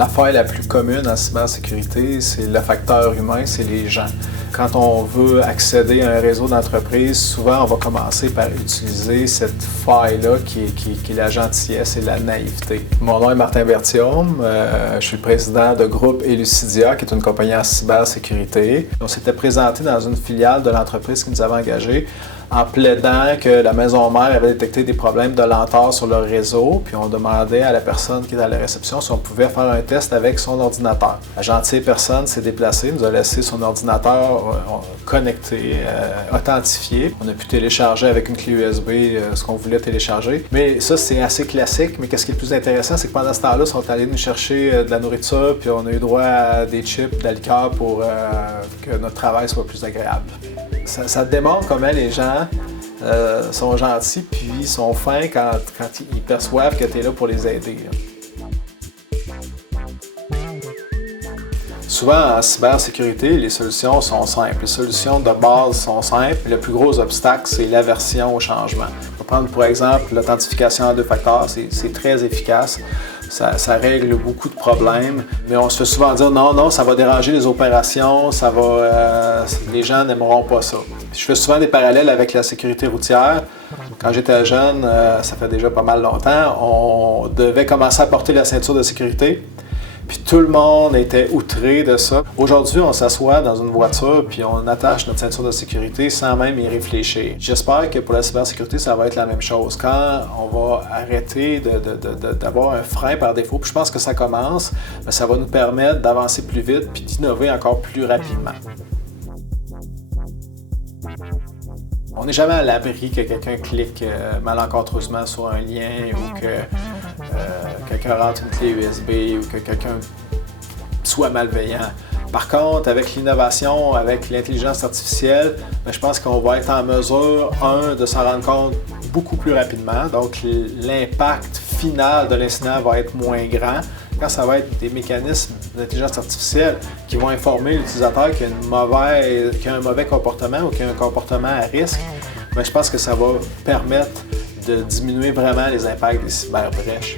La faille la plus commune en cybersécurité, c'est le facteur humain, c'est les gens. Quand on veut accéder à un réseau d'entreprise, souvent on va commencer par utiliser cette faille-là qui est la gentillesse et la naïveté. Mon nom est Martin Berthiaume, je suis le président de groupe Elucidia, qui est une compagnie en cybersécurité. On s'était présenté dans une filiale de l'entreprise qui nous avait engagés en plaidant que la maison mère avait détecté des problèmes de lenteur sur leur réseau, puis on demandait à la personne qui était à la réception si on pouvait faire un test avec son ordinateur. La gentille personne s'est déplacée, nous a laissé son ordinateur connecté, authentifié. On a pu télécharger avec une clé USB ce qu'on voulait télécharger. Mais ça, c'est assez classique, mais qu'est-ce qui est le plus intéressant, c'est que pendant ce temps-là, ils sont allés nous chercher de la nourriture, puis on a eu droit à des chips, de la liqueur pour que notre travail soit plus agréable. Ça démontre comment les gens sont gentils puis sont fins quand ils perçoivent que tu es là pour les aider. Souvent, en cybersécurité, les solutions sont simples. Les solutions de base sont simples. Le plus gros obstacle, c'est l'aversion au changement. On va prendre pour exemple l'authentification en deux facteurs. C'est très efficace. Ça règle beaucoup de problèmes, mais on se fait souvent dire non, ça va déranger les opérations, les gens n'aimeront pas ça. Je fais souvent des parallèles avec la sécurité routière. Quand j'étais jeune, ça fait déjà pas mal longtemps, on devait commencer à porter la ceinture de sécurité. Puis tout le monde était outré de ça. Aujourd'hui, on s'assoit dans une voiture puis on attache notre ceinture de sécurité sans même y réfléchir. J'espère que pour la cybersécurité, ça va être la même chose. Quand on va arrêter d'avoir un frein par défaut, puis je pense que ça commence, mais ça va nous permettre d'avancer plus vite puis d'innover encore plus rapidement. On n'est jamais à l'abri que quelqu'un clique malencontreusement sur un lien ou que quelqu'un rentre une clé USB ou que quelqu'un soit malveillant. Par contre, avec l'innovation, avec l'intelligence artificielle, je pense qu'on va être en mesure, de s'en rendre compte beaucoup plus rapidement. Donc, l'impact final de l'incident va être moins grand. Quand ça va être des mécanismes d'intelligence artificielle qui vont informer l'utilisateur qu'il y a un mauvais comportement ou qu'il y a un comportement à risque, je pense que ça va permettre de diminuer vraiment les impacts des cyberbrèches.